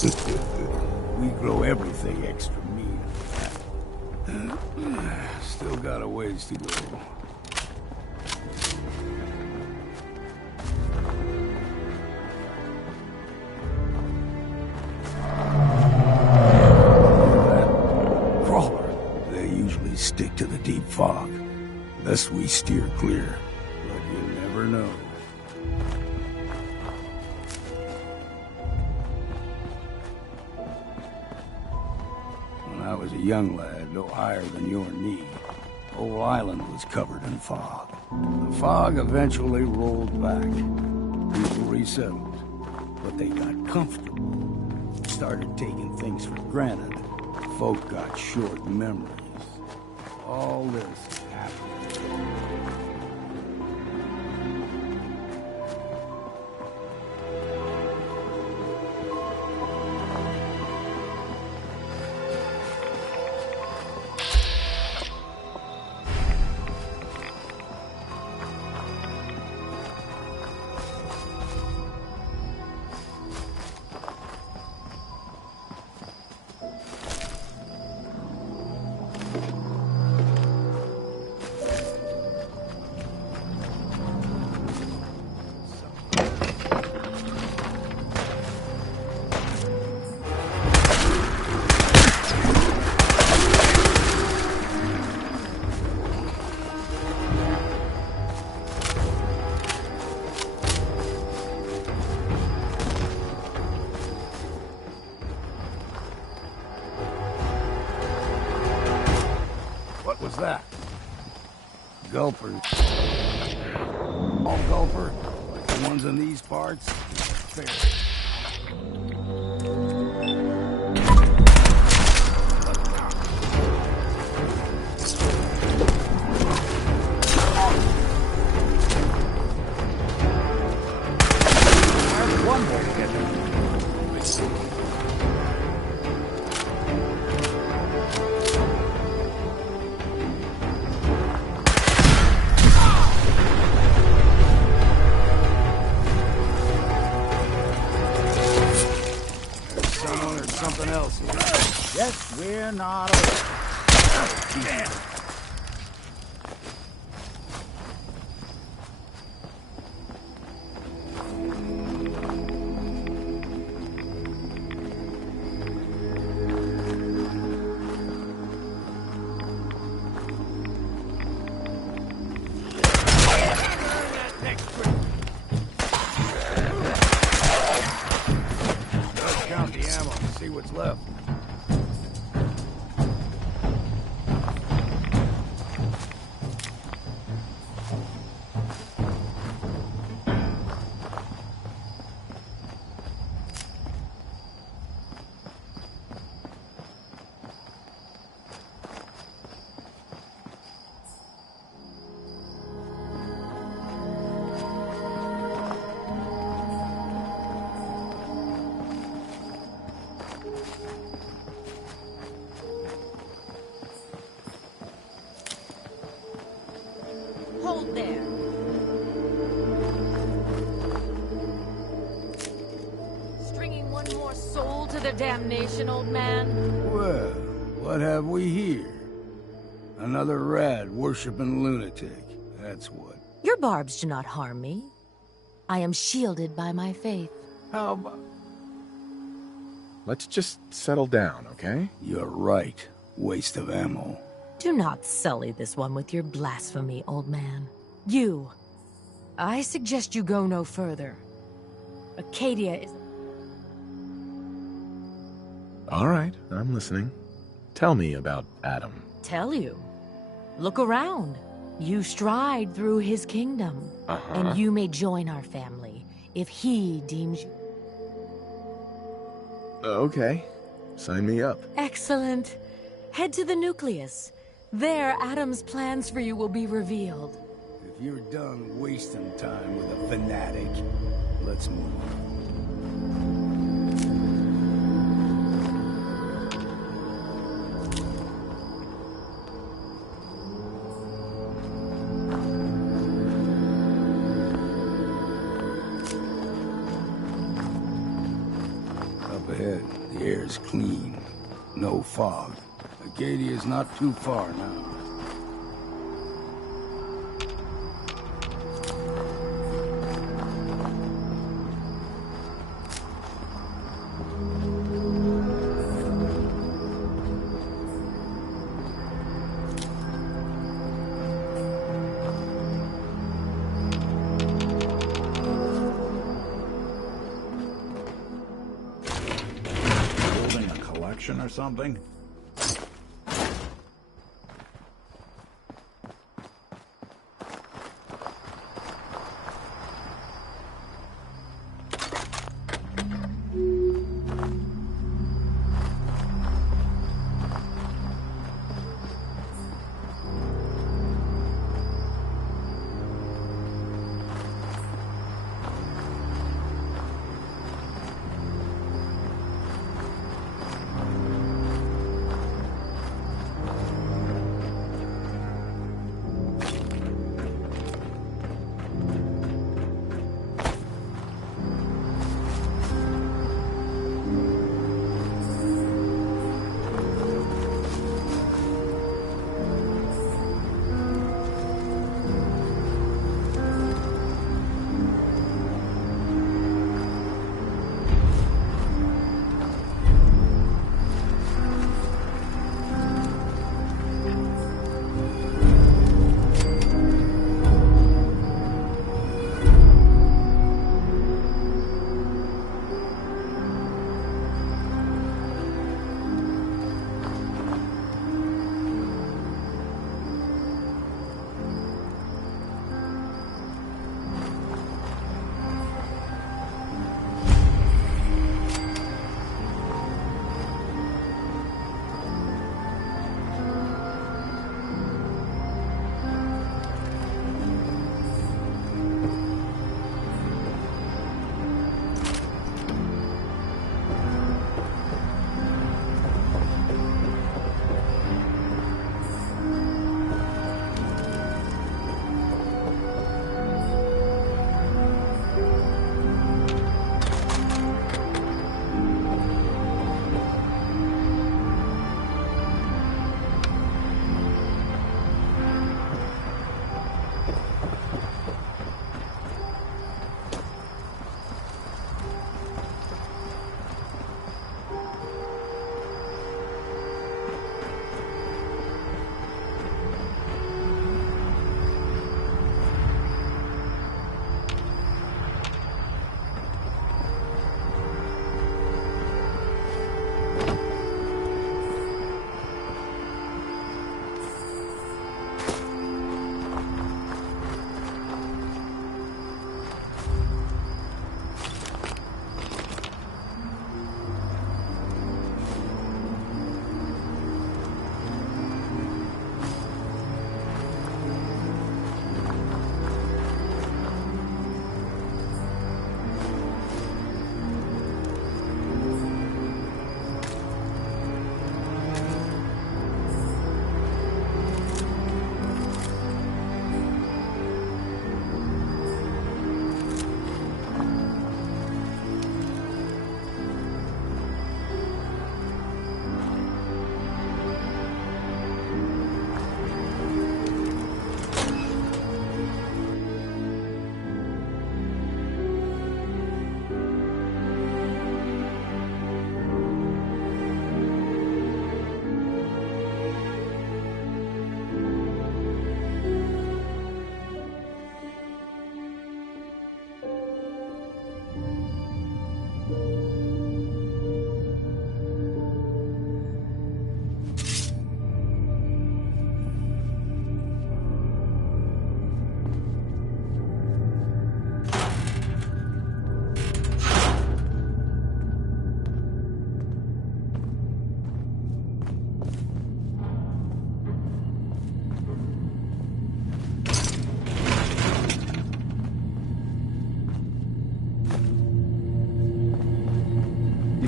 We grow everything extra mean. Still got a ways to go. Crawler. They usually stick to the deep fog. Thus we steer clear. But you never know. When I was a young lad, no higher than your knee, whole island was covered in fog. The fog eventually rolled back. People resettled, but they got comfortable. Started taking things for granted. Folk got short memories. All this happened. What was that? Gulper. All gulper, like the ones in these parts. Fair. There's one more to get them. Something else here. Yes, we're not alone. Damn. Count the ammo, see what's left. Hold there. Stringing one more soul to their damnation, old man? Well, what have we here? Another rad worshipping lunatic. That's what. Your barbs do not harm me. I am shielded by my faith. How about... Let's just settle down, okay? You're right. Waste of ammo. Do not sully this one with your blasphemy, old man. You. I suggest you go no further. Acadia is... All right, I'm listening. Tell me about Adam. Tell you. Look around. You stride through his kingdom. And you may join our family if he deems you... Okay. Sign me up. Excellent. Head to the nucleus. There, Adam's plans for you will be revealed. If you're done wasting time with a fanatic, let's move on. Up ahead. is clean. No fog. Acadia's not too far now. Or something?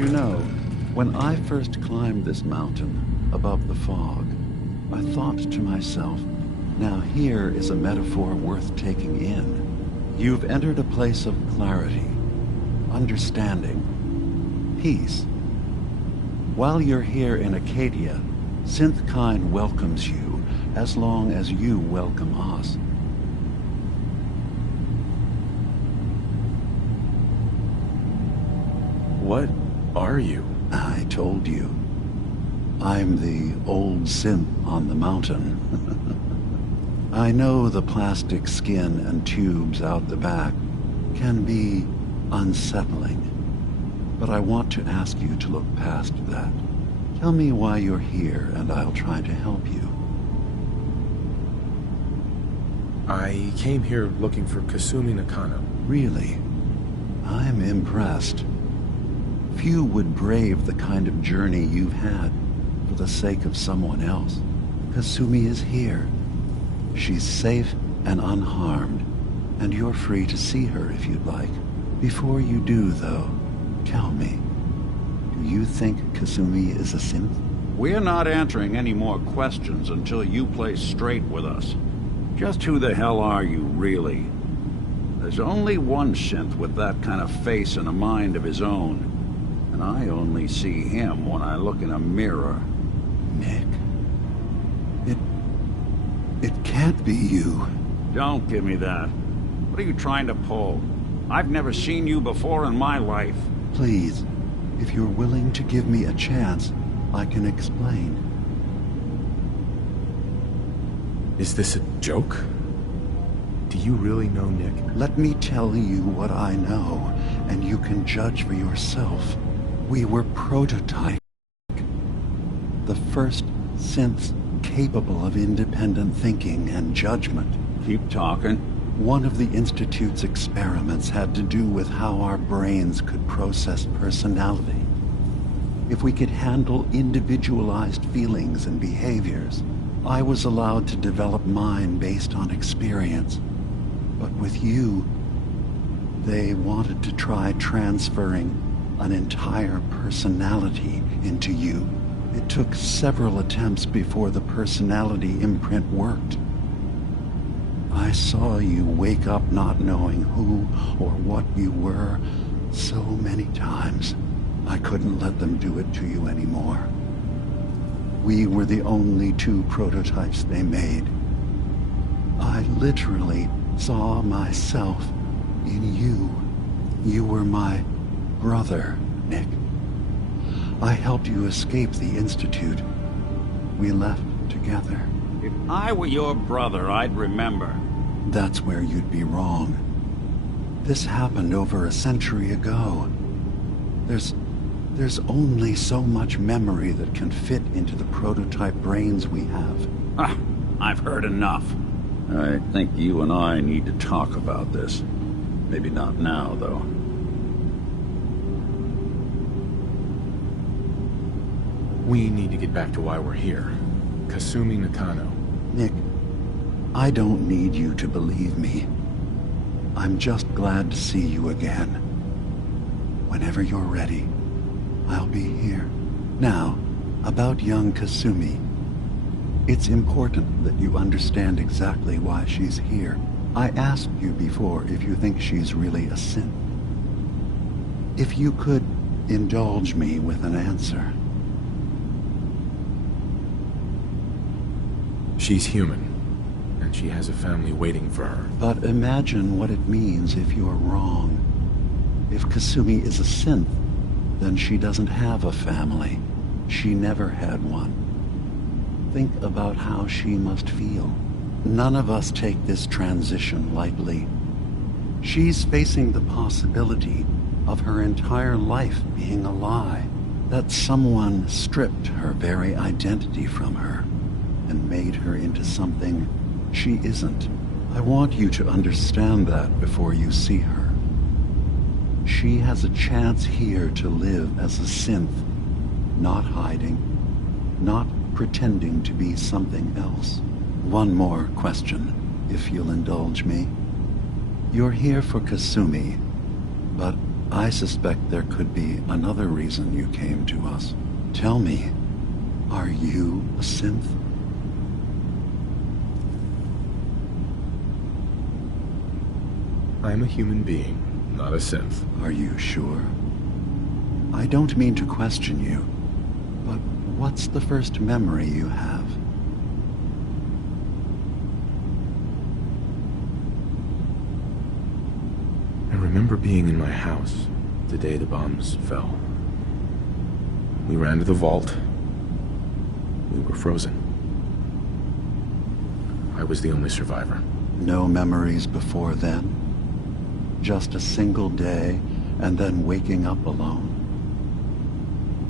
You know, when I first climbed this mountain above the fog, I thought to myself, now here is a metaphor worth taking in. You've entered a place of clarity, understanding, peace. While you're here in Acadia, Synthkind welcomes you as long as you welcome us. What are you? I told you. I'm the old synth on the mountain. I know the plastic skin and tubes out the back can be unsettling, but I want to ask you to look past that. Tell me why you're here, and I'll try to help you. I came here looking for Kasumi Nakano. Really? I'm impressed. Few would brave the kind of journey you've had for the sake of someone else. Kasumi is here. She's safe and unharmed, and you're free to see her if you'd like. Before you do, though, tell me, do you think Kasumi is a synth? We're not answering any more questions until you play straight with us. Just who the hell are you, really? There's only one synth with that kind of face and a mind of his own. And I only see him when I look in a mirror. Nick. It can't be you. Don't give me that. What are you trying to pull? I've never seen you before in my life. Please, if you're willing to give me a chance, I can explain. Is this a joke? Do you really know Nick? Let me tell you what I know, and you can judge for yourself. We were prototyped. The first synths capable of independent thinking and judgment. Keep talking. One of the Institute's experiments had to do with how our brains could process personality. If we could handle individualized feelings and behaviors, I was allowed to develop mine based on experience. But with you, they wanted to try transferring an entire personality into you. It took several attempts before the personality imprint worked. I saw you wake up not knowing who or what you were so many times. I couldn't let them do it to you anymore. We were the only two prototypes they made. I literally saw myself in you. You were my brother, Nick. I helped you escape the Institute. We left together. If I were your brother, I'd remember. That's where you'd be wrong. This happened over a century ago. There's only so much memory that can fit into the prototype brains we have. Ah, I've heard enough. I think you and I need to talk about this. Maybe not now, though. We need to get back to why we're here. Kasumi Nakano. Nick, I don't need you to believe me. I'm just glad to see you again. Whenever you're ready, I'll be here. Now, about young Kasumi. It's important that you understand exactly why she's here. I asked you before if you think she's really a synth. If you could indulge me with an answer. She's human, and she has a family waiting for her. But imagine what it means if you're wrong. If Kasumi is a synth, then she doesn't have a family. She never had one. Think about how she must feel. None of us take this transition lightly. She's facing the possibility of her entire life being a lie, that someone stripped her very identity from her and made her into something she isn't. I want you to understand that before you see her. She has a chance here to live as a synth, not hiding, not pretending to be something else. One more question, if you'll indulge me. You're here for Kasumi, but I suspect there could be another reason you came to us. Tell me, are you a synth? I'm a human being, not a synth. Are you sure? I don't mean to question you, What's the first memory you have? I remember being in my house the day the bombs fell. We ran to the vault. We were frozen. I was the only survivor. No memories before then? Just a single day and then waking up alone?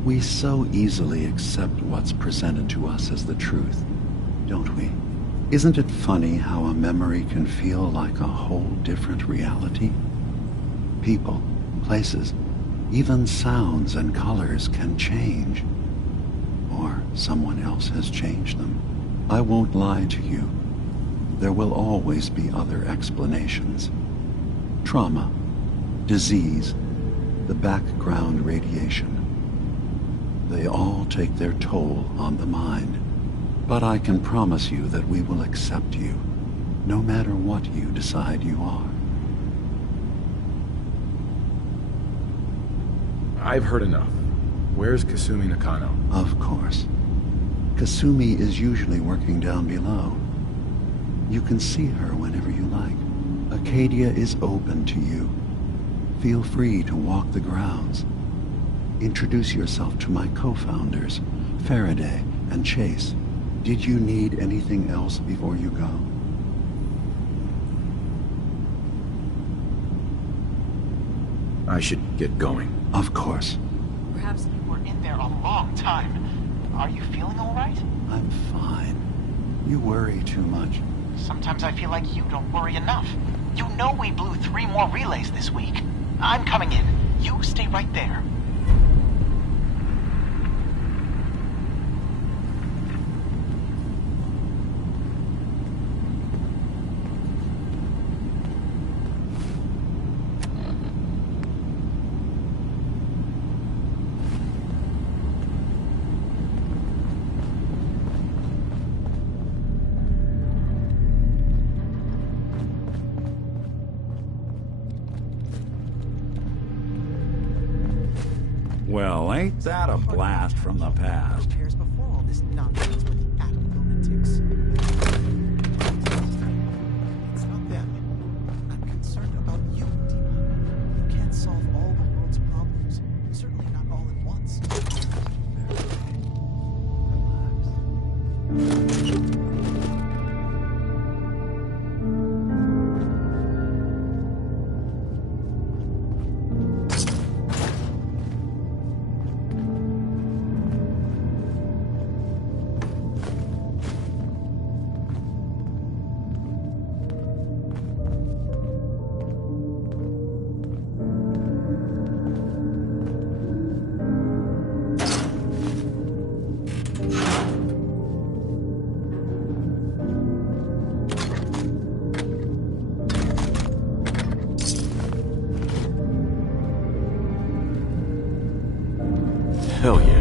We so easily accept what's presented to us as the truth, don't we? Isn't it funny how a memory can feel like a whole different reality? People, places, even sounds and colors can change. Or someone else has changed them. I won't lie to you. There will always be other explanations. Trauma, disease, the background radiation. They all take their toll on the mind. But I can promise you that we will accept you, no matter what you decide you are. I've heard enough. Where's Kasumi Nakano? Of course. Kasumi is usually working down below. You can see her whenever you like. Acadia is open to you. Feel free to walk the grounds. Introduce yourself to my co-founders, Faraday and Chase. Did you need anything else before you go? I should get going. Of course. Perhaps you were in there a long time. Are you feeling all right? I'm fine. You worry too much. Sometimes I feel like you don't worry enough. You know we blew 3 more relays this week. I'm coming in. You stay right there. Well, ain't that a blast from the past? Repairs before all this nonsense with atom lunatics. It's not them. I'm concerned about you, Dima. You can't solve all the world's problems. Certainly not all at once. Relax. Hell yeah.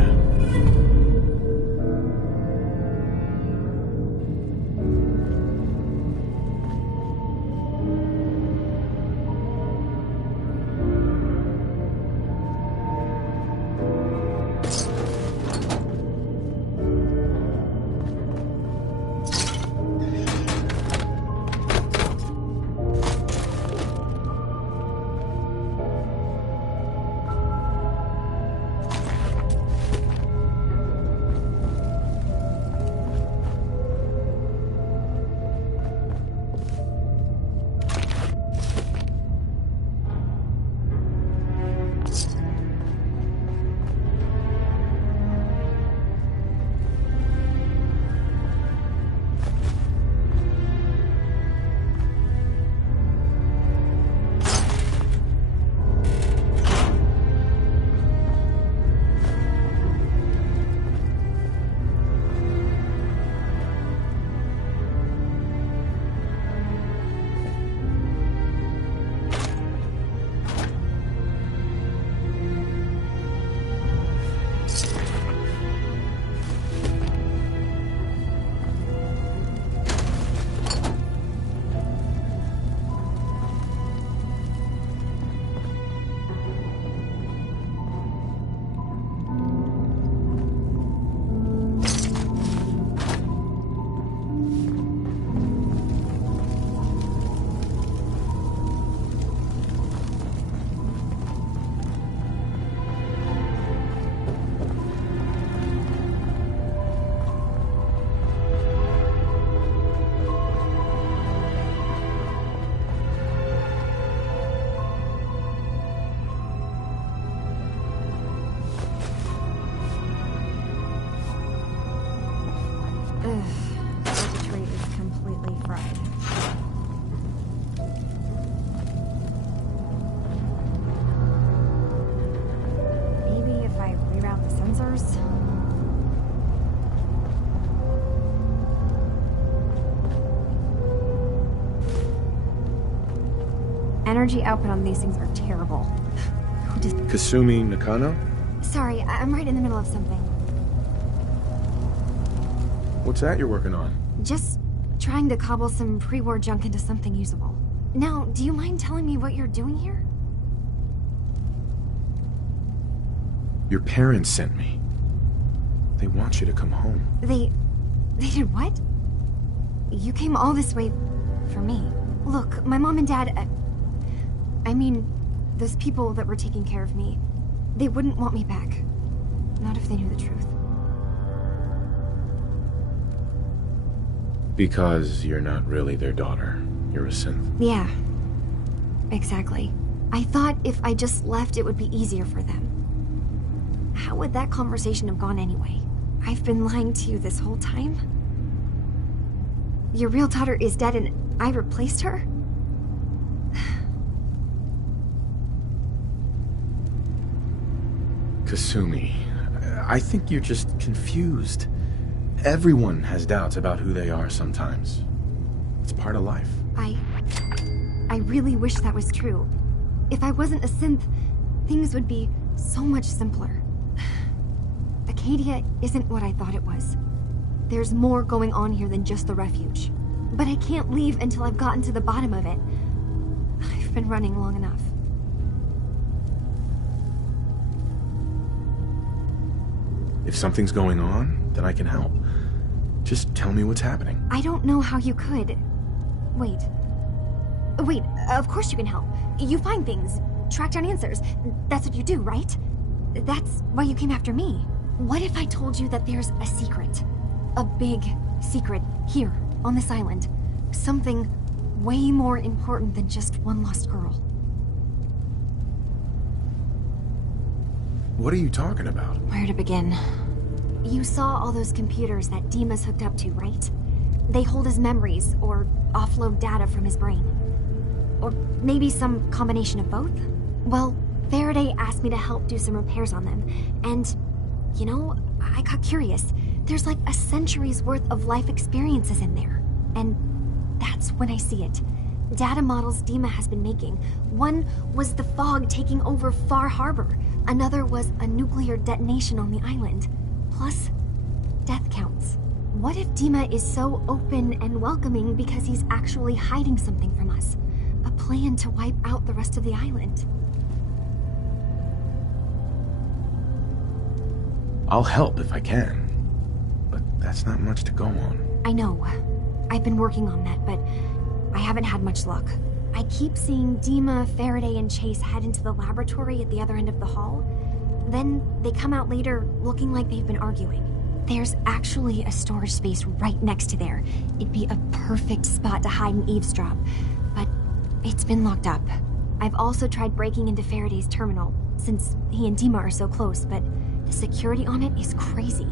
energy output on these things are terrible. Who just... Kasumi Nakano? Sorry, I'm right in the middle of something. What's that you're working on? Just trying to cobble some pre-war junk into something usable. Now, do you mind telling me what you're doing here? Your parents sent me. They want you to come home. They did what? You came all this way for me. Look, my mom and dad, I mean, those people that were taking care of me, they wouldn't want me back. Not if they knew the truth. Because you're not really their daughter. You're a synth. Yeah, exactly. I thought if I just left, it would be easier for them. How would that conversation have gone anyway? I've been lying to you this whole time? Your real daughter is dead and I replaced her? Kasumi, I think you're just confused. Everyone has doubts about who they are sometimes. It's part of life. I really wish that was true. If I wasn't a synth, things would be so much simpler. Acadia isn't what I thought it was. There's more going on here than just the refuge. But I can't leave until I've gotten to the bottom of it. I've been running long enough. If something's going on, then I can help. Just tell me what's happening. I don't know how you could. Wait, of course you can help. You find things, track down answers. That's what you do, right? That's why you came after me. What if I told you that there's a secret? A big secret here, on this island. Something way more important than just one lost girl. What are you talking about? Where to begin? You saw all those computers that Dima's hooked up to, right? They hold his memories, or offload data from his brain. Or maybe some combination of both? Well, Faraday asked me to help do some repairs on them, and, you know, I got curious. There's like a century's worth of life experiences in there. And that's when I see it. Data models Dima has been making. One was the fog taking over Far Harbor. Another was a nuclear detonation on the island. Plus, death counts. What if Dima is so open and welcoming because he's actually hiding something from us? A plan to wipe out the rest of the island. I'll help if I can. But that's not much to go on. I know. I've been working on that, but I haven't had much luck. I keep seeing Dima, Faraday, and Chase head into the laboratory at the other end of the hall. Then they come out later looking like they've been arguing. There's actually a storage space right next to there. It'd be a perfect spot to hide and eavesdrop, but it's been locked up. I've also tried breaking into Faraday's terminal, since he and Dima are so close, but the security on it is crazy.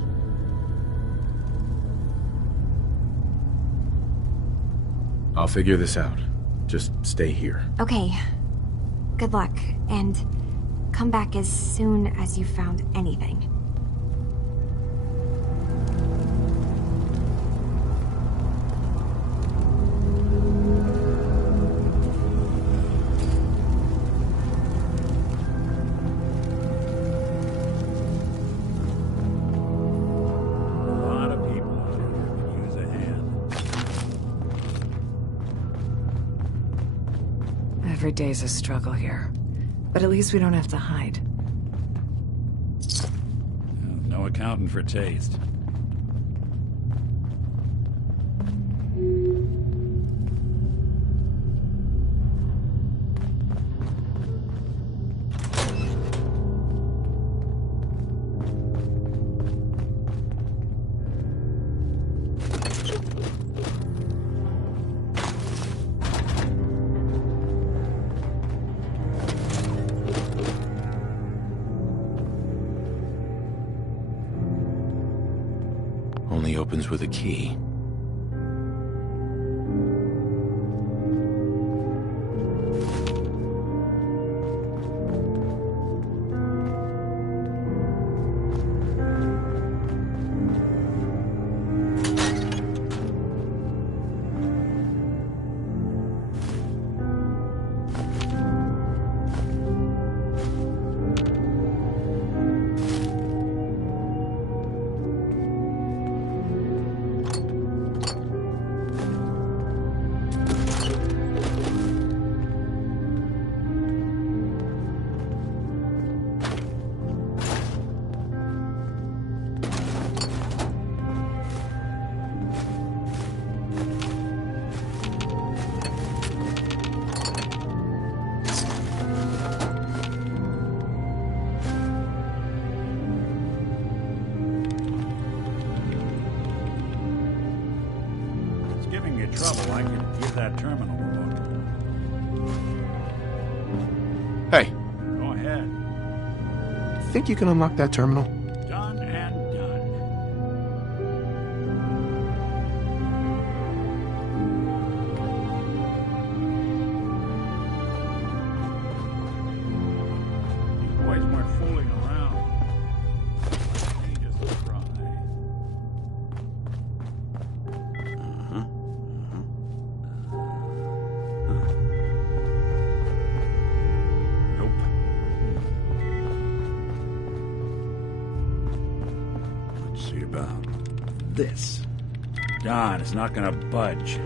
I'll figure this out. Just stay here. Okay. Good luck, and come back as soon as you've found anything. Every day's a struggle here. But at least we don't have to hide. No accounting for taste. Only opens with a key. trouble, I could give that terminal a look. Hey, Go ahead. think you can unlock that terminal? Done and done. These boys weren't fooling around. Let me just try. Nope. Let's see about this. Don, it's not gonna budge.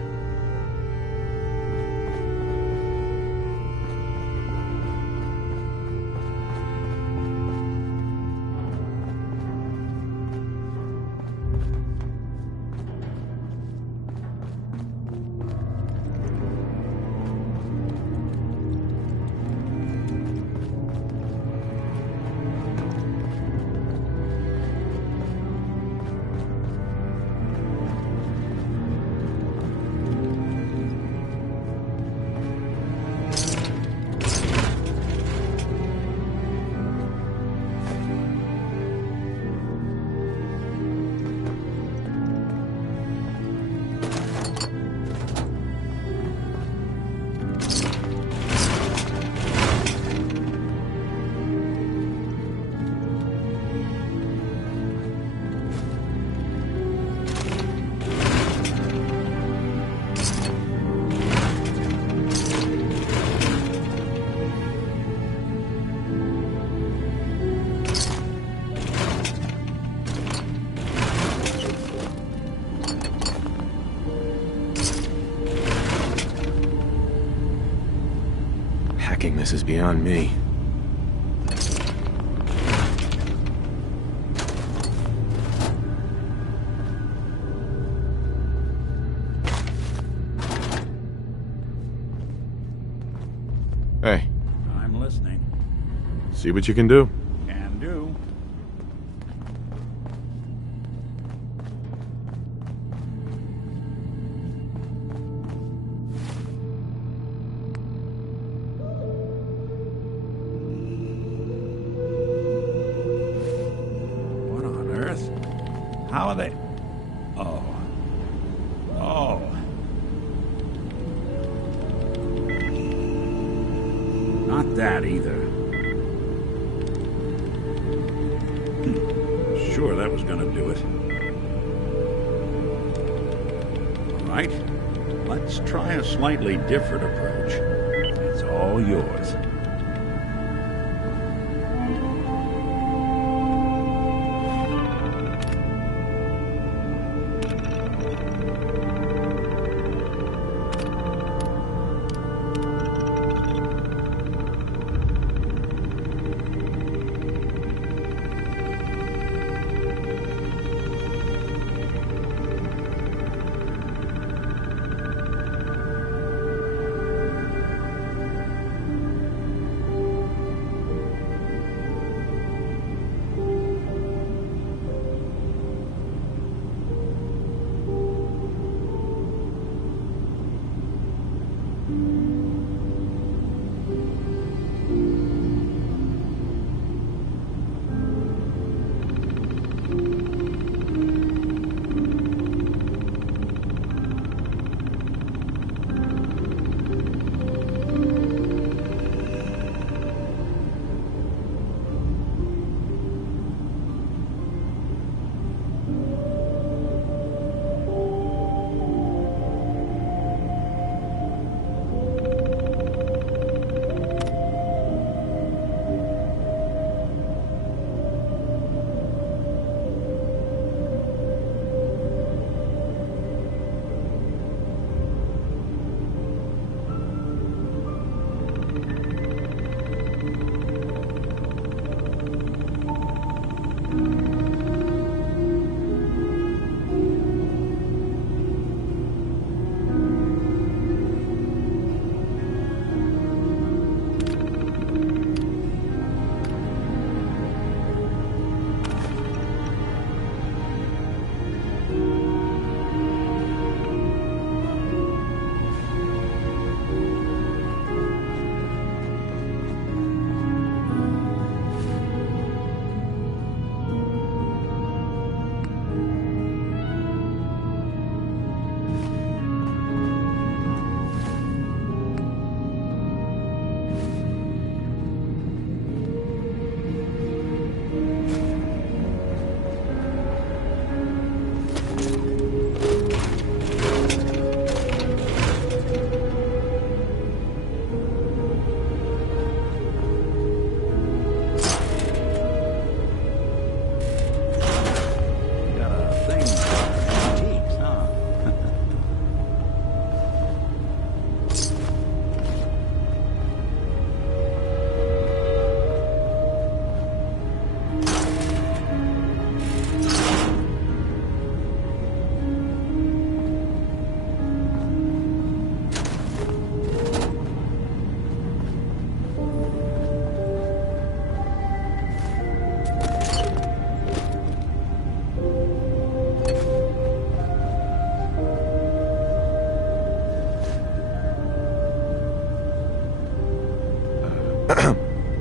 Hacking this is beyond me. Hey, I'm listening. see what you can do. Can do. What on earth? How are they? Oh. Oh. Not that either. Sure, that was gonna do it. All right, let's try a slightly different approach. It's all yours.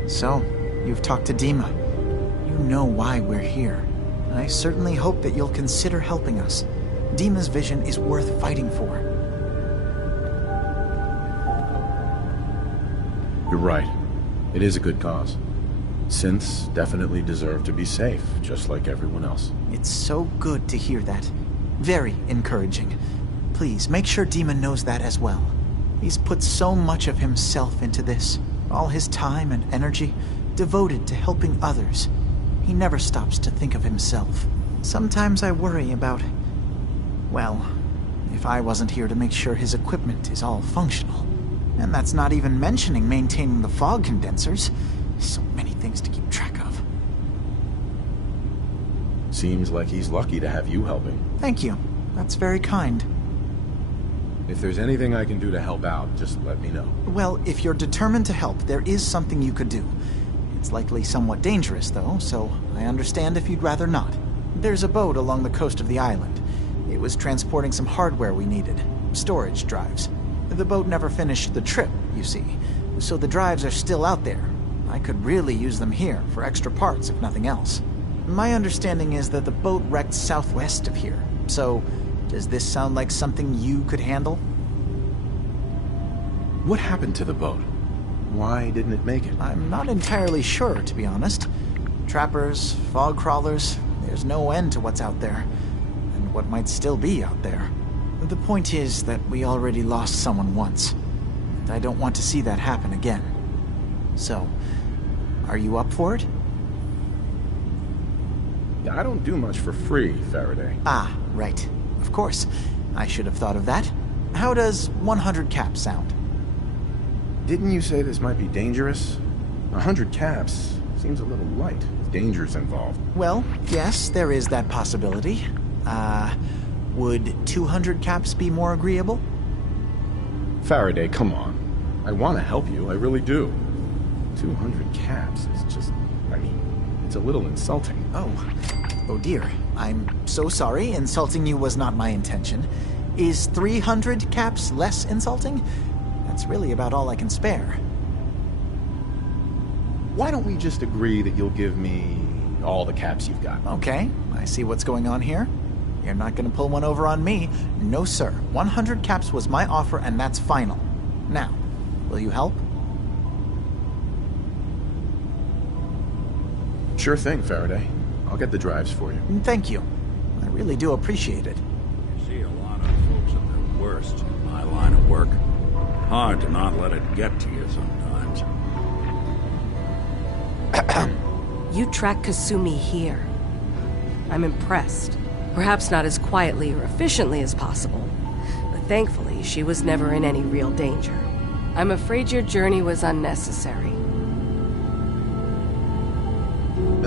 So, you've talked to Dima. You know why we're here. I certainly hope that you'll consider helping us. Dima's vision is worth fighting for. You're right. It is a good cause. Synths definitely deserve to be safe, just like everyone else. It's so good to hear that. Very encouraging. Please, make sure Dima knows that as well. He's put so much of himself into this. All his time and energy devoted to helping others. He never stops to think of himself. Sometimes I worry about... well, if I wasn't here to make sure his equipment is all functional. And that's not even mentioning maintaining the fog condensers. So many things to keep track of. Seems like he's lucky to have you helping. Thank you. That's very kind. If there's anything I can do to help out, just let me know. Well, if you're determined to help, there is something you could do. It's likely somewhat dangerous, though, so I understand if you'd rather not. There's a boat along the coast of the island. It was transporting some hardware we needed. Storage drives. The boat never finished the trip, you see, so the drives are still out there. I could really use them here for extra parts, if nothing else. My understanding is that the boat wrecked southwest of here, so does this sound like something you could handle? What happened to the boat? Why didn't it make it? I'm not entirely sure, to be honest. Trappers, fog crawlers, there's no end to what's out there, and what might still be out there. The point is that we already lost someone once, and I don't want to see that happen again. So, are you up for it? I don't do much for free, Faraday. Ah, right. Of course. I should have thought of that. How does 100 caps sound? Didn't you say this might be dangerous? 100 caps seems a little light, with dangers involved. Well, yes, there is that possibility. Would 200 caps be more agreeable? Faraday, come on. I want to help you, I really do. 200 caps is just, I mean, it's a little insulting. Oh dear. I'm so sorry. Insulting you was not my intention. Is 300 caps less insulting? That's really about all I can spare. Why don't we just agree that you'll give me all the caps you've got? Okay, I see what's going on here. You're not gonna pull one over on me. No, sir. 100 caps was my offer, and that's final. Now, will you help? Sure thing, Faraday. I'll get the drives for you. Thank you. I really do appreciate it. You see a lot of folks at their worst in my line of work. Hard to not let it get to you sometimes. You track Kasumi here. I'm impressed. Perhaps not as quietly or efficiently as possible, but thankfully she was never in any real danger. I'm afraid your journey was unnecessary.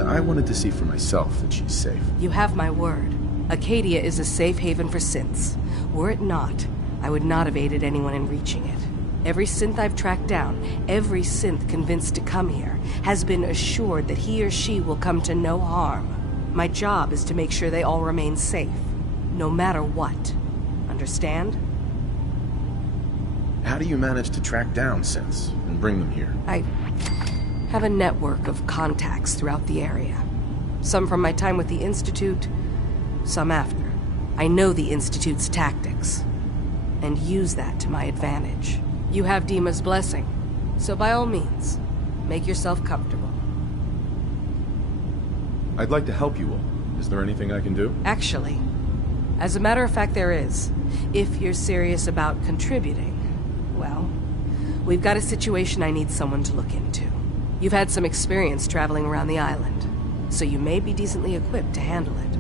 I wanted to see for myself that she's safe. You have my word. Acadia is a safe haven for synths. Were it not, I would not have aided anyone in reaching it. Every synth I've tracked down, every synth convinced to come here, has been assured that he or she will come to no harm. My job is to make sure they all remain safe, no matter what. Understand? How do you manage to track down synths and bring them here? I have a network of contacts throughout the area. Some from my time with the Institute, some after. I know the Institute's tactics, and use that to my advantage. You have Dima's blessing, so by all means, make yourself comfortable. I'd like to help you all. Is there anything I can do? Actually, as a matter of fact, there is. If you're serious about contributing, well, we've got a situation I need someone to look into. You've had some experience traveling around the island, so you may be decently equipped to handle it.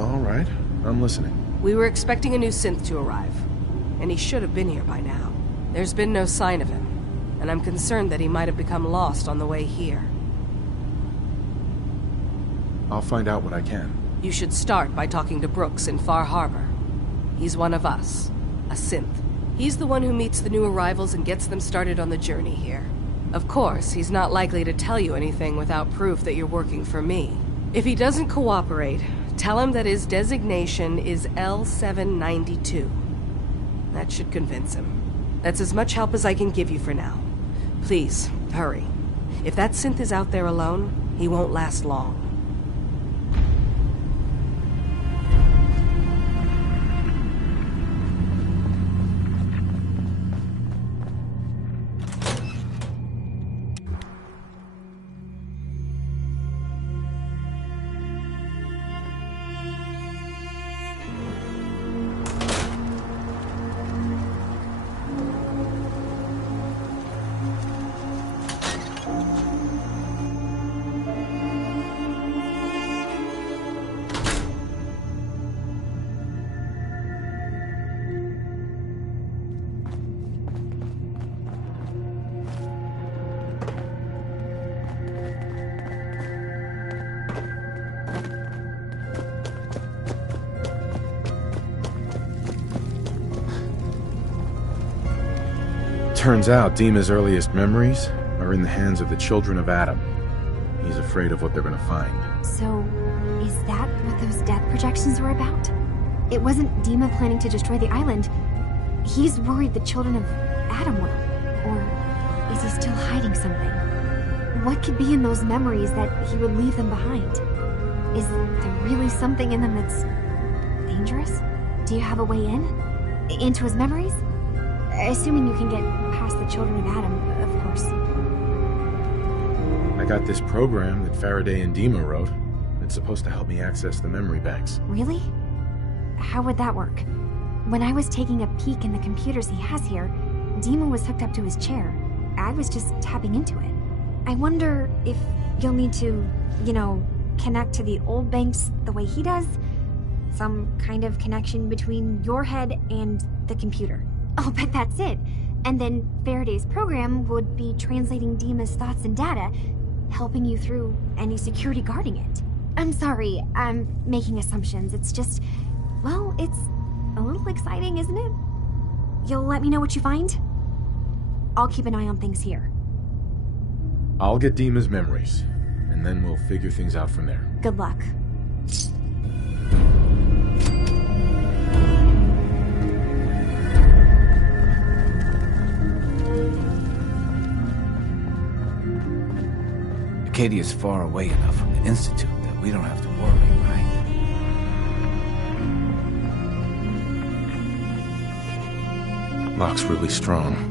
All right, I'm listening. We were expecting a new synth to arrive, and he should have been here by now. There's been no sign of him, and I'm concerned that he might have become lost on the way here. I'll find out what I can. You should start by talking to Brooks in Far Harbor. He's one of us, a synth. He's the one who meets the new arrivals and gets them started on the journey here. Of course, he's not likely to tell you anything without proof that you're working for me. If he doesn't cooperate, tell him that his designation is L792. That should convince him. That's as much help as I can give you for now. Please, hurry. If that synth is out there alone, he won't last long. Turns out Dima's earliest memories are in the hands of the children of Adam. He's afraid of what they're gonna find. So, is that what those death projections were about? It wasn't Dima planning to destroy the island. He's worried the children of Adam will. Or is he still hiding something? What could be in those memories that he would leave them behind? Is there really something in them that's dangerous? Do you have a way in? Into his memories? Assuming you can get past the children of Adam, of course. I got this program that Faraday and Dima wrote. It's supposed to help me access the memory banks. Really? How would that work? When I was taking a peek in the computers he has here, Dima was hooked up to his chair. I was just tapping into it. I wonder if you'll need to, connect to the old banks the way he does? Some kind of connection between your head and the computer. I'll bet that's it. And then Faraday's program would be translating Dima's thoughts and data, helping you through any security guarding it. I'm sorry, I'm making assumptions. It's just, well, it's a little exciting, isn't it? You'll let me know what you find? I'll keep an eye on things here. I'll get Dima's memories, and then we'll figure things out from there. Good luck. Acadia's far away enough from the Institute that we don't have to worry, right? Lock's really strong.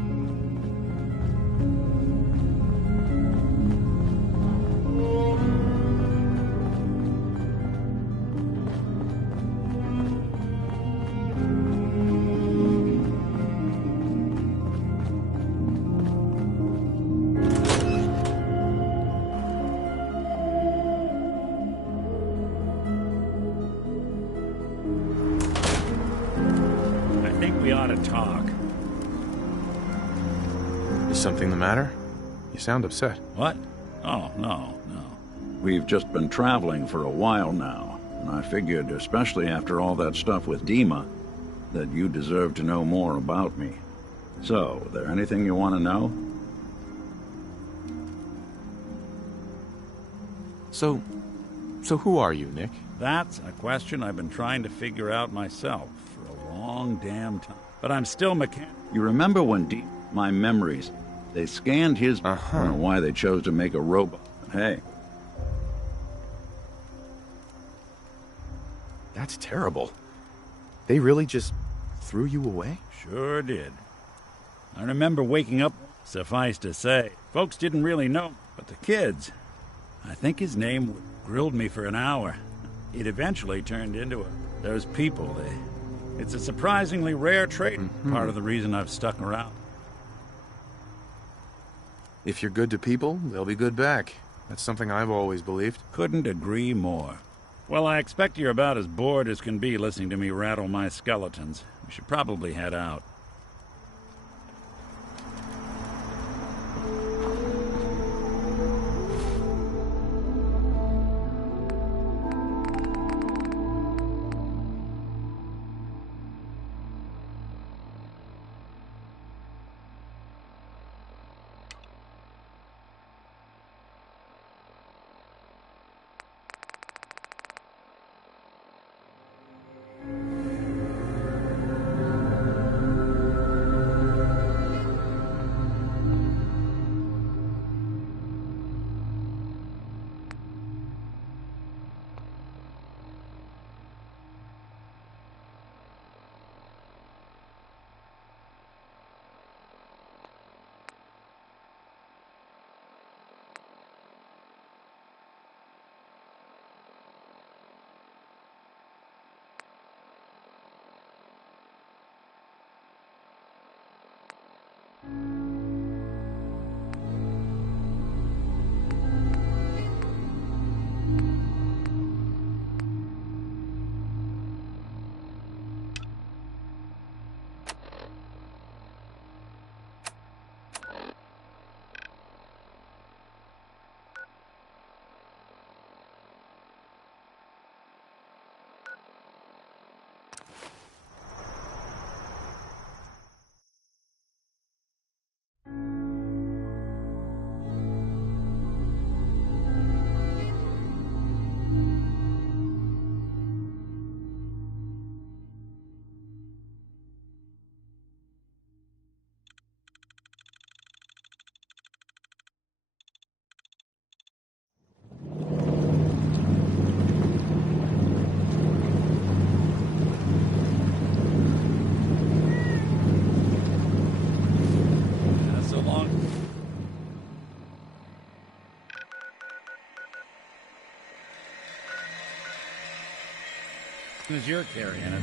Something the matter? You sound upset. What? Oh, no. We've just been traveling for a while now, and I figured, especially after all that stuff with Dima, that you deserve to know more about me. So, there anything you want to know? So who are you, Nick? That's a question I've been trying to figure out myself for a long damn time. But I'm still You remember when my memories... They scanned his... I don't know why they chose to make a robot. But hey. That's terrible. They really just threw you away? Sure did. I remember waking up, suffice to say. Folks didn't really know, but the kids... I think his name grilled me for an hour. It eventually turned into those people. It's a surprisingly rare trait. Part of the reason I've stuck around. If you're good to people, they'll be good back. That's something I've always believed. Couldn't agree more. Well, I expect you're about as bored as can be listening to me rattle my skeletons. We should probably head out. as you're carrying it.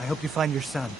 I hope you find your son.